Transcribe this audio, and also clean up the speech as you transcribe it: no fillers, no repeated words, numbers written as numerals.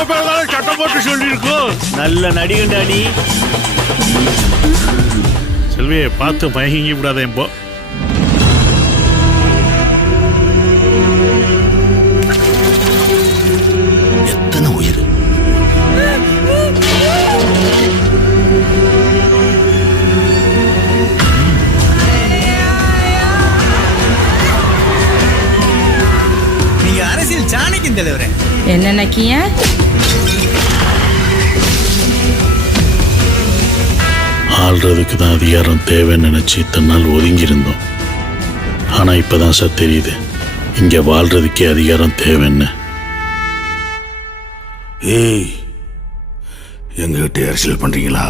சட்டம் போட்டு சொல்லியிருக்கோம். நல்ல நடிகண்டா நீ. செல்வியை பார்த்து மயங்கி விடாத. இப்போ எத்தனை உயிர்! நீங்க அரசியல் சாணக்கியம் தலைவரே. என்ன நக்கிய? ஆள்றதுக்கு தான் அதிகாரம் தேவைன்னு நினைச்சு இத்தனை நாள் ஒதுங்கி இருந்தோம். ஆனா இப்பதான் சார் தெரியுது, இங்க வாழ்றதுக்கே அதிகாரம் தேவைன்னு. ஏய், எங்ககிட்ட அரசியல் பண்றீங்களா?